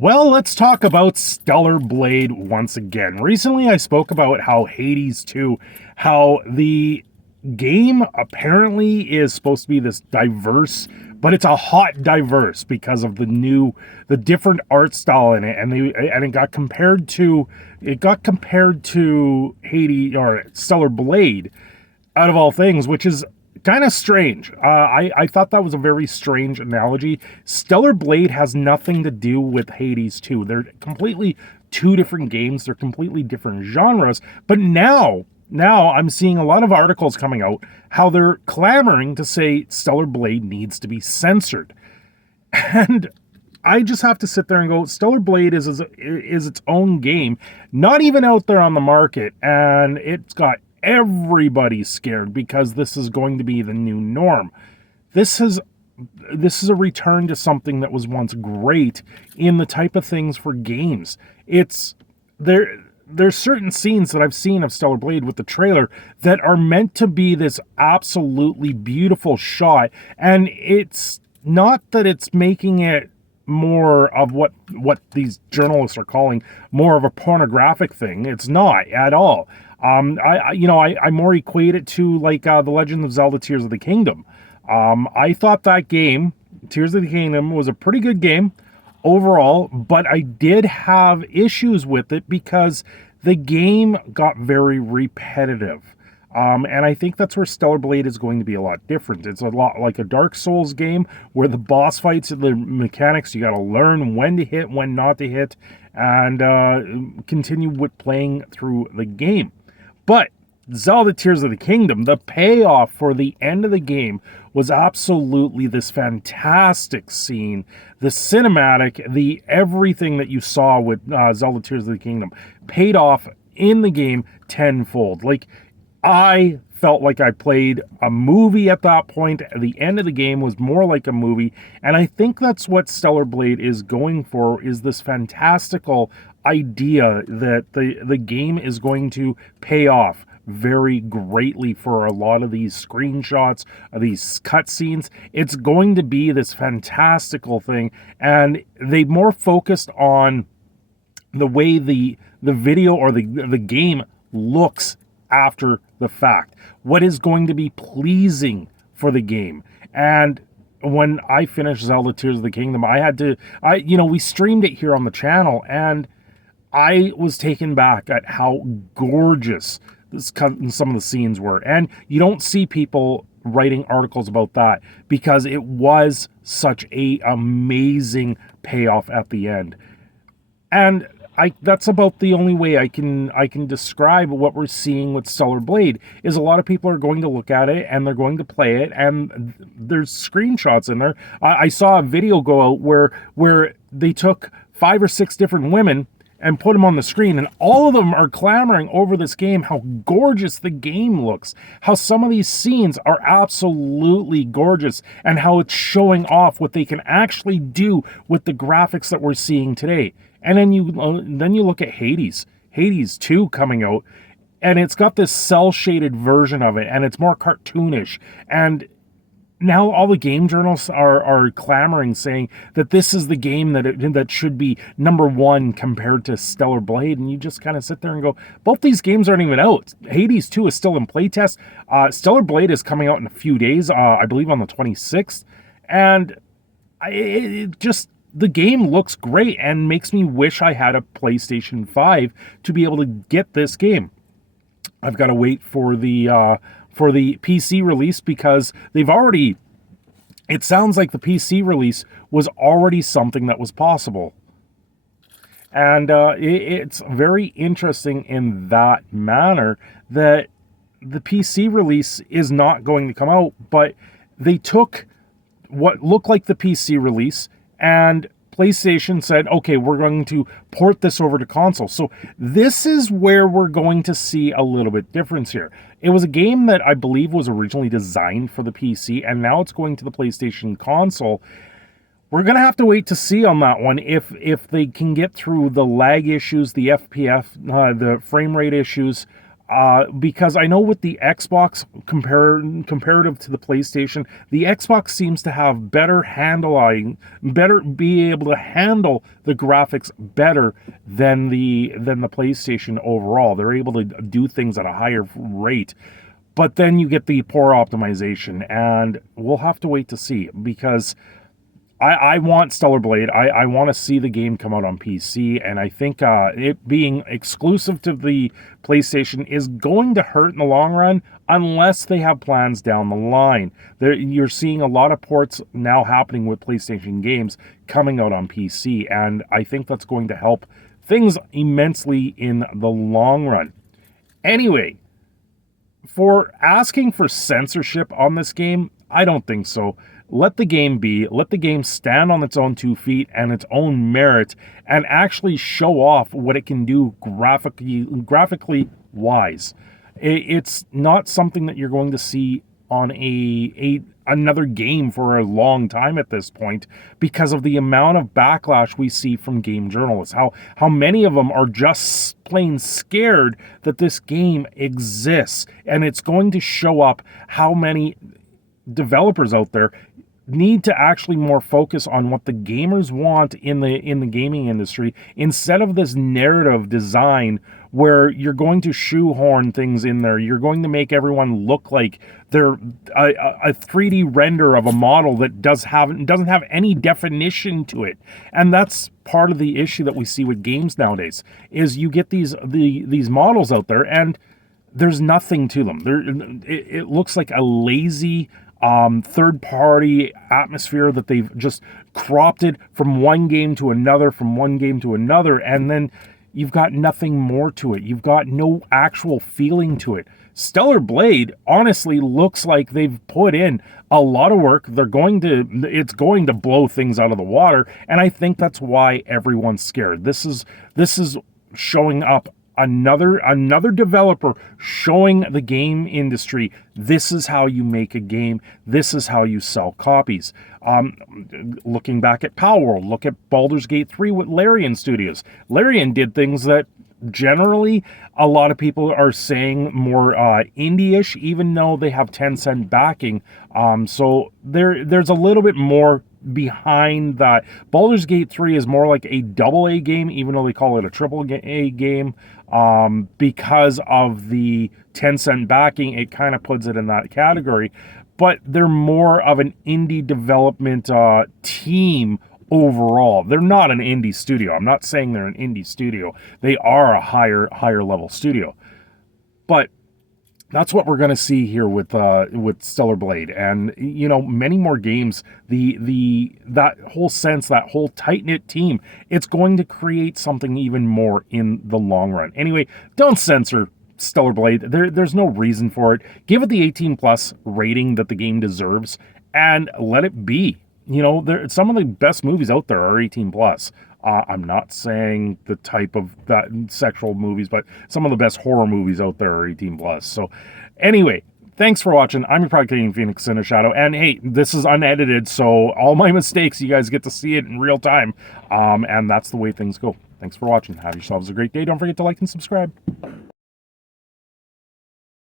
Well, let's talk about Stellar Blade once again. Recently, I spoke about how Hades 2, how the game apparently is supposed to be this diverse, but it's a hot diverse because of the different art style in it, and it got compared to Hades or Stellar Blade, out of all things, which is kind of strange. I thought that was a very strange analogy. Stellar Blade has nothing to do with Hades 2. They're completely two different games. They're completely different genres. But now I'm seeing a lot of articles coming out how they're clamoring to say Stellar Blade needs to be censored. And I just have to sit there and go, Stellar Blade is its own game, not even out there on the market, and it's got everybody scared because this is going to be the new norm. This is a return to something that was once great in the type of things for games. It's there's certain scenes that I've seen of Stellar Blade with the trailer that are meant to be this absolutely beautiful shot, and it's not that it's making it more of what these journalists are calling more of a pornographic thing. It's not at all. I more equate it to like The Legend of Zelda Tears of the Kingdom. I thought that game, Tears of the Kingdom, was a pretty good game overall, but I did have issues with it because the game got very repetitive. And I think that's where Stellar Blade is going to be a lot different. It's a lot like a Dark Souls game where the boss fights and the mechanics, you got to learn when to hit, when not to hit, and continue with playing through the game. But Zelda Tears of the Kingdom, the payoff for the end of the game was absolutely this fantastic scene, the cinematic, the everything that you saw with Zelda Tears of the Kingdom paid off in the game tenfold. Like, I felt like I played a movie at that point. The end of the game was more like a movie, and I think that's what Stellar Blade is going for, is this fantastical idea that the game is going to pay off very greatly for a lot of these screenshots, these cutscenes. It's going to be this fantastical thing, and they more focused on the way the video or the game looks after the fact, what is going to be pleasing for the game. And when I finished Zelda Tears of the Kingdom, we streamed it here on the channel, and I was taken back at how gorgeous some of the scenes were. And you don't see people writing articles about that because it was such a amazing payoff at the end. And that's about the only way I can describe what we're seeing with Stellar Blade, is a lot of people are going to look at it and they're going to play it, and there's screenshots in there. I saw a video go out where they took 5 or 6 different women and put them on the screen, and all of them are clamoring over this game, how gorgeous the game looks, how some of these scenes are absolutely gorgeous, and how it's showing off what they can actually do with the graphics that we're seeing today. And then you look at Hades 2 coming out, and it's got this cel-shaded version of it, and it's more cartoonish. And now all the game journalists are clamoring, saying that this is the game that should be number one compared to Stellar Blade. And you just kind of sit there and go, both these games aren't even out. Hades 2 is still in playtest. Stellar Blade is coming out in a few days, I believe on the 26th. And the game looks great and makes me wish I had a PlayStation 5 to be able to get this game. I've got to wait for the PC release, because it sounds like the PC release was already something that was possible. And it's very interesting in that manner that the PC release is not going to come out, but they took what looked like the PC release, and PlayStation said, okay, we're going to port this over to console. So this is where we're going to see a little bit difference here. It was a game that I believe was originally designed for the PC, and now it's going to the PlayStation console. We're going to have to wait to see on that one if they can get through the lag issues, the FPS, the frame rate issues, because I know with the Xbox comparative to the PlayStation, the Xbox seems to have better be able to handle the graphics better than the PlayStation overall. They're able to do things at a higher rate. But then you get the poor optimization, and we'll have to wait to see, because I want Stellar Blade. I want to see the game come out on PC, and I think it being exclusive to the PlayStation is going to hurt in the long run unless they have plans down the line. You're seeing a lot of ports now happening with PlayStation games coming out on PC, and I think that's going to help things immensely in the long run. Anyway, for asking for censorship on this game, I don't think so. Let the game be. Let the game stand on its own 2 feet and its own merit, and actually show off what it can do graphically wise. It's not something that you're going to see on another game for a long time at this point, because of the amount of backlash we see from game journalists. How many of them are just plain scared that this game exists, and it's going to show up how many developers out there need to actually more focus on what the gamers want in the gaming industry, instead of this narrative design where you're going to shoehorn things in there. You're going to make everyone look like they're a 3D render of a model that doesn't have any definition to it. And that's part of the issue that we see with games nowadays, is you get these models out there and there's nothing to them. It looks like a lazy third-party atmosphere that they've just cropped it from one game to another, and then you've got nothing more to it. You've got no actual feeling to it. Stellar Blade honestly looks like they've put in a lot of work. It's going to blow things out of the water, and I think that's why everyone's scared. This is showing up another developer showing the game industry, this is how you make a game, this is how you sell copies. Looking back at Palworld, look at Baldur's Gate 3 with Larian Studios. Larian did things that generally a lot of people are saying more indie-ish, even though they have Tencent backing. So there's a little bit more behind that. Baldur's Gate 3 is more like a AA game, even though they call it a AAA game. Because of the Tencent backing, it kind of puts it in that category. But they're more of an indie development team overall. They're not an indie studio. I'm not saying they're an indie studio. They are a higher level studio. But that's what we're going to see here with Stellar Blade, and many more games. That whole tight-knit team, it's going to create something even more in the long run. Anyway, don't censor Stellar Blade. There's no reason for it. Give it the 18+ rating that the game deserves, and let it be. Some of the best movies out there are 18+. I'm not saying the type of that sexual movies, but some of the best horror movies out there are 18+. So anyway, thanks for watching. I'm your Product Canadian Phoenix in a Shadow. And hey, this is unedited, so all my mistakes, you guys get to see it in real time. And that's the way things go. Thanks for watching. Have yourselves a great day. Don't forget to like and subscribe.